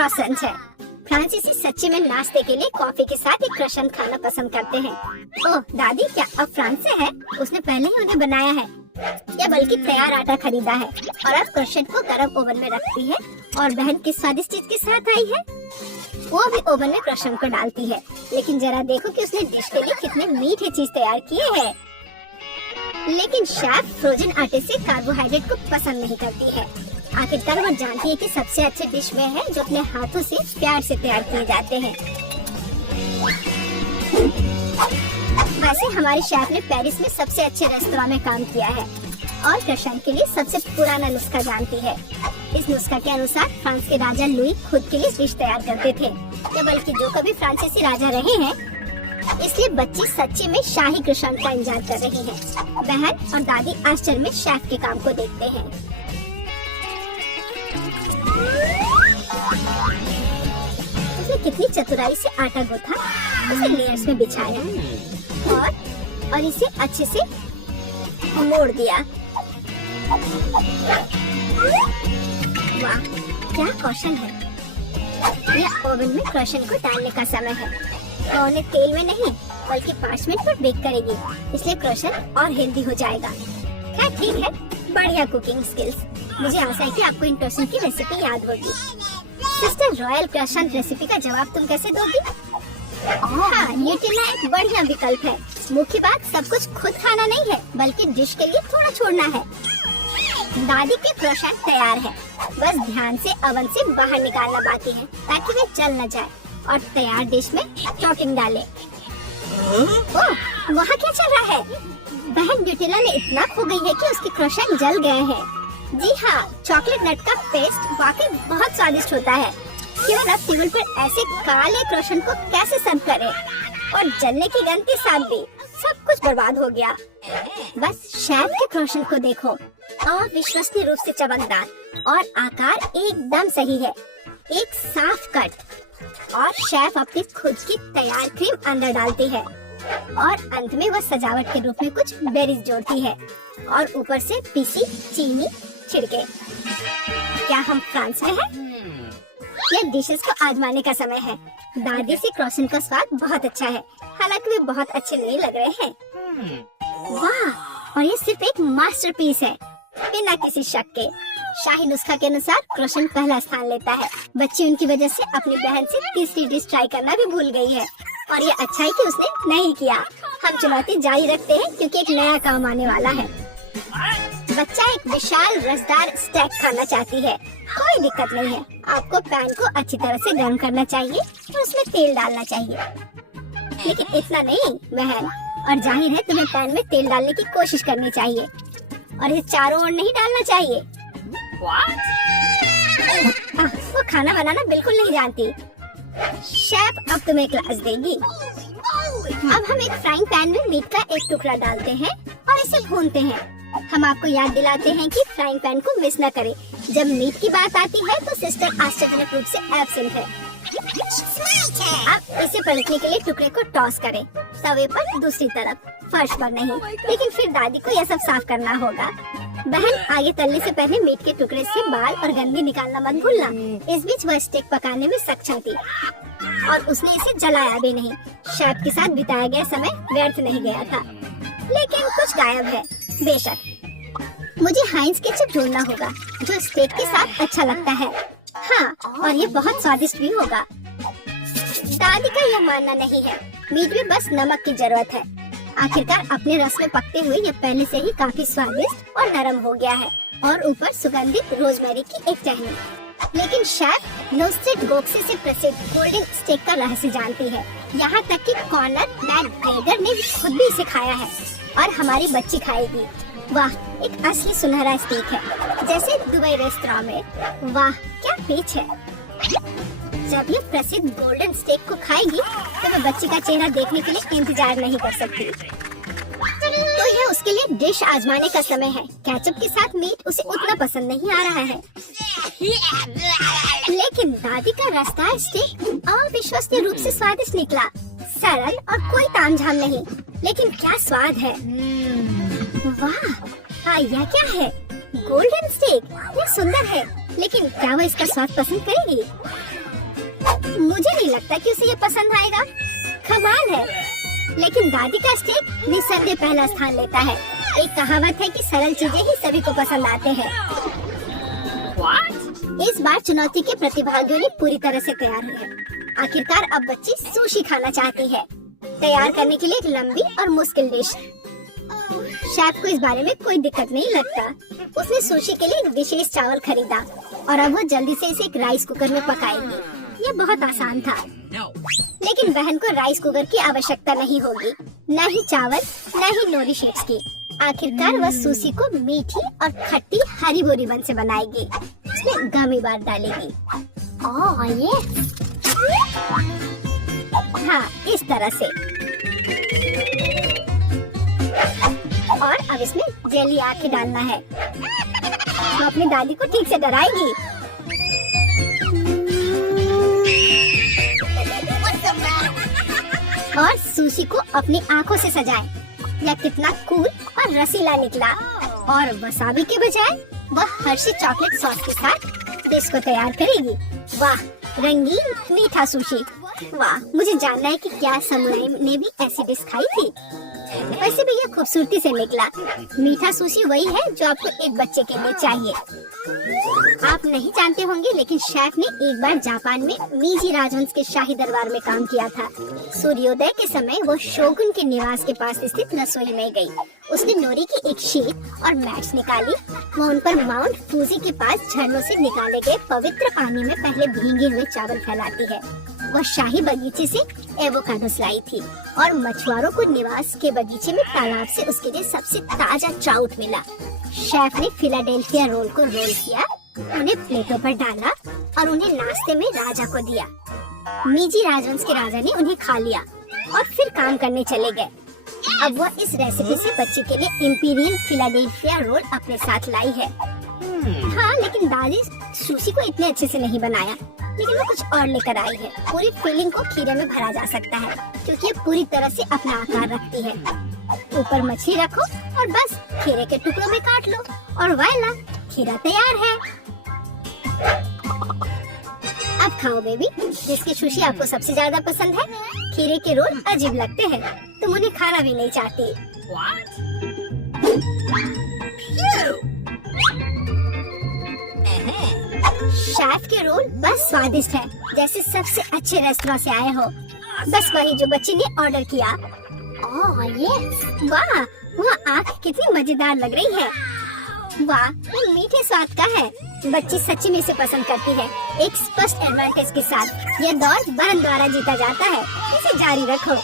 Croissant है। फ्रांसीसी सच्ची में नाश्ते के लिए कॉफी के साथ एक क्रोसेंट खाना पसंद करते हैं। ओह दादी, क्या अब फ्रांस से है? उसने पहले ही उन्हें बनाया है या बल्कि तैयार आटा खरीदा है और अब क्रोसेंट को गर्म ओवन में रखती है। और बहन किस स्वादिष्ट चीज के साथ आई है, वो भी ओवन में क्रोसेंट को डालती है। लेकिन जरा देखो कि उसने डिश के लिए कितने मीठे चीज तैयार किए हैं। लेकिन शेफ फ्रोजन आटे से कार्बोहाइड्रेट को पसंद नहीं करती है। आखिरकार वो जानती है कि सबसे अच्छे डिश वे है जो अपने हाथों से प्यार से तैयार किए जाते हैं। वैसे हमारे शेफ ने पेरिस में सबसे अच्छे रेस्तरां में काम किया है और क्रोसेंट के लिए सबसे पुराना नुस्खा जानती है। इस नुस्खा के अनुसार फ्रांस के राजा लुई खुद के लिए डिश तैयार करते थे, या बल्कि जो कभी फ्रांसीसी राजा रहे हैं। इसलिए बच्ची सच्ची में शाही क्रोसेंट का इंतजार कर रही है। बहन और दादी आश्चर्य में शेफ के काम को देखते हैं। उसने कितनी चतुराई से आटा गूथा, उसे लेयर्स में बिछाया और इसे अच्छे से मोड़ दिया। वाह, क्या कौशल है। यह ओवन में क्रोसेंट को डालने का समय है। तो उन्हें तेल में नहीं बल्कि 5 मिनट पर बेक करेगी, इसलिए क्रोसेंट और हेल्दी हो जाएगा। क्या ठीक है, बढ़िया कुकिंग स्किल्स। मुझे आशा है कि आपको इन क्रोसेंट की रेसिपी याद होगी। सिस्टर, रॉयल क्रोसेंट रेसिपी का जवाब तुम कैसे दोगी? हाँ, न्यूटेला एक बढ़िया विकल्प है। मुख्य बात सब कुछ खुद खाना नहीं है, बल्कि डिश के लिए थोड़ा छोड़ना है। दादी के क्रोसेंट तैयार है, बस ध्यान से ओवन से बाहर निकालना बाकी है ताकि वे जल न जाए और तैयार डिश में टॉपिंग डाले। ओह, वहाँ क्या चल रहा है? बहन न्यूटेला ने इतना खो गई है कि उसके क्रोसेंट जल गए हैं। जी हाँ, चॉकलेट नट का पेस्ट वाकई बहुत स्वादिष्ट होता है। केवल अब टेबल पर ऐसे काले क्रोसेंट को कैसे सर्व करें? और जलने की गंध के साथ भी सब कुछ बर्बाद हो गया। बस शेफ के क्रोसेंट को देखो, अविश्वसनीय रूप से चमकदार और आकार एकदम सही है। एक साफ कट और शेफ अपनी खुद की तैयार क्रीम अंदर डालती है और अंत में वह सजावट के रूप में कुछ बेरीज जोड़ती है और ऊपर से पीसी चीनी छिड़के। क्या हम फ्रांस में हैं? यह डिशेस को आजमाने का समय है। दादी से क्रोसेंट का स्वाद बहुत अच्छा है, हालांकि वे बहुत अच्छे नहीं लग रहे हैं। वाह, और ये सिर्फ एक मास्टरपीस है, बिना किसी शक के। शाही नुस्खा के अनुसार क्रोसेंट पहला स्थान लेता है। बच्ची उनकी वजह से अपनी बहन से तीसरी डिश ट्राई करना भी भूल गई है और ये अच्छा है कि उसने नहीं किया। हम चुनौती जारी रखते हैं क्योंकि एक नया काम आने वाला है। बच्चा एक विशाल रसदार स्टेक खाना चाहती है। कोई दिक्कत नहीं है, आपको पैन को अच्छी तरह से गर्म करना चाहिए और उसमें तेल डालना चाहिए, लेकिन इतना नहीं बहन। और जाहिर है तुम्हें पैन में तेल डालने की कोशिश करनी चाहिए और इसे चारों ओर नहीं डालना चाहिए। वो खाना बनाना बिल्कुल नहीं जानती। शेफ अब तुम्हें क्लास देगी। अब हम एक फ्राइंग पैन में मीट का एक टुकड़ा डालते हैं और इसे भूनते हैं। हम आपको याद दिलाते हैं कि फ्राइंग पैन को मिस न करें। जब मीट की बात आती है तो सिस्टर आश्चर्यजनक रूप से एब्सेंट है। अब इसे पलटने के लिए टुकड़े को टॉस करें, तवे पर दूसरी तरफ, फर्श पर नहीं। लेकिन फिर दादी को यह सब साफ करना होगा। बहन, आगे तलने से पहले मीट के टुकड़े से बाल और गंदगी निकालना मत भूलना। इस बीच वह स्टेक पकाने में सक्षम थी और उसने इसे जलाया भी नहीं। शेफ के साथ बिताया गया समय व्यर्थ नहीं गया था, लेकिन कुछ गायब है। बेशक मुझे हाइंस केचप ढूंढना होगा जो स्टेक के साथ अच्छा लगता है। हाँ, और ये बहुत स्वादिष्ट भी होगा। दादी का यह मानना नहीं है, मीट में बस नमक की जरूरत है। आखिरकार अपने रस में पकते हुए ये पहले से ही काफी स्वादिष्ट और नरम हो गया है और ऊपर सुगंधित रोजमेरी की एक टहनी। लेकिन शेफ नोस्टेड गोक्से से प्रसिद्ध गोल्डन स्टेक का रहस्य जानती है। यहाँ तक कि कॉर्नर मैकग्रेगर ने खुद भी इसे खाया है और हमारी बच्ची खाएगी। वाह, एक असली सुनहरा स्टेक है, जैसे दुबई रेस्तरां में। वाह, क्या पीच है। जब ये प्रसिद्ध गोल्डन स्टेक को खाएगी तो वह बच्ची का चेहरा देखने के लिए इंतजार नहीं कर सकती। तो यह उसके लिए डिश आजमाने का समय है। केचप के साथ मीट उसे उतना पसंद नहीं आ रहा है, लेकिन दादी का रसदार स्टेक अविश्वसनीय रूप से स्वादिष्ट निकला। सरल और कोई तामझाम नहीं, लेकिन क्या स्वाद है। वाह, यह क्या है? Golden stake. यह सुंदर है, लेकिन क्या वह इसका स्वाद पसंद करेगी? मुझे नहीं लगता कि उसे ये पसंद आएगा। कमाल है। लेकिन दादी का स्टेक निस्संदेह पहला स्थान लेता है। एक कहावत है कि सरल चीजें ही सभी को पसंद आते हैं। इस बार चुनौती के प्रतिभागियों ने पूरी तरह से तैयार हुए हैं। आखिरकार अब बच्ची सुशी खाना चाहती है। तैयार करने के लिए एक लंबी और मुश्किल डिश। शेफ को इस बारे में कोई दिक्कत नहीं लगता। उसने सुशी के लिए एक विशेष चावल खरीदा और अब वो जल्दी से इसे एक राइस कुकर में पकाएगी। ये बहुत आसान था। लेकिन बहन को राइस कुकर की आवश्यकता नहीं होगी, न ही चावल न ही नोरी शेप्स की। आखिरकार वह सुशी को मीठी और खट्टी हरी बोरी बन से बनाएगी। इसमें गमी बार डालेगी। ओह ये हाँ, इस तरह से। और अब इसमें जेली आके डालना है। तो अपनी दादी को ठीक से डराएगी। और सुशी को अपनी आंखों से सजाए। यह कितना कूल और रसीला निकला। और वसाबी के बजाय वह हर्षी चॉकलेट सॉस के साथ डिश को तैयार करेगी। वाह, रंगीन मीठा सुशी। वाह, मुझे जानना है कि क्या समुराई ने भी ऐसी डिश खाई थी। वैसे भी यह खूबसूरती से निकला। मीठा सुशी वही है जो आपको एक बच्चे के लिए चाहिए। आप नहीं जानते होंगे, लेकिन शेफ ने एक बार जापान में मीजी राजवंश के शाही दरबार में काम किया था। सूर्योदय के समय वो शोगुन के निवास के पास स्थित रसोई में गई। उसने नोरी की एक शीट और मैट्स निकाली। वो उन पर माउंट फूजी के पास झरनों से निकाले गए पवित्र पानी में पहले भीगे हुए चावल फैलाती है। वह शाही बगीचे से एवोकाडोस लाई थी और मछुआरों को निवास के बगीचे में तालाब से उसके लिए सबसे ताजा ट्राउट मिला। शेफ ने फिलाडेल्फिया रोल को रोल किया, उन्हें प्लेटों पर डाला और उन्हें नाश्ते में राजा को दिया। मीजी राजवंश के राजा ने उन्हें खा लिया और फिर काम करने चले गए। अब वह इस रेसिपी से बच्चे के लिए इंपीरियल फिलाडेल्फिया रोल अपने साथ लाई है। हाँ, लेकिन दादी सुशी को इतने अच्छे से नहीं बनाया, लेकिन वो कुछ और लेकर आई है। पूरी फीलिंग को खीरे में भरा जा सकता है, क्योंकि ये पूरी तरह से अपना आकार रखती है। ऊपर मछली रखो और बस खीरे के टुकड़ों में काट लो और वाला, खीरा तैयार है। अब खाओ बेबी। जिसकी सुशी आपको सबसे ज्यादा पसंद है। खीरे के रोल अजीब लगते हैं, तुम उन्हें खाना भी नहीं चाहती। शेफ के रोल बस स्वादिष्ट है, जैसे सबसे अच्छे रेस्टोरेंट से आए हो। बस वही जो बच्ची ने ऑर्डर किया। ओह ये वाह, वह आँख कितनी मजेदार लग रही है। वाह, ये मीठे स्वाद का है। बच्ची सच्ची में इसे पसंद करती है। एक स्पष्ट एडवांटेज के साथ यह दौर बहन द्वारा जीता जाता है। इसे जारी रखो।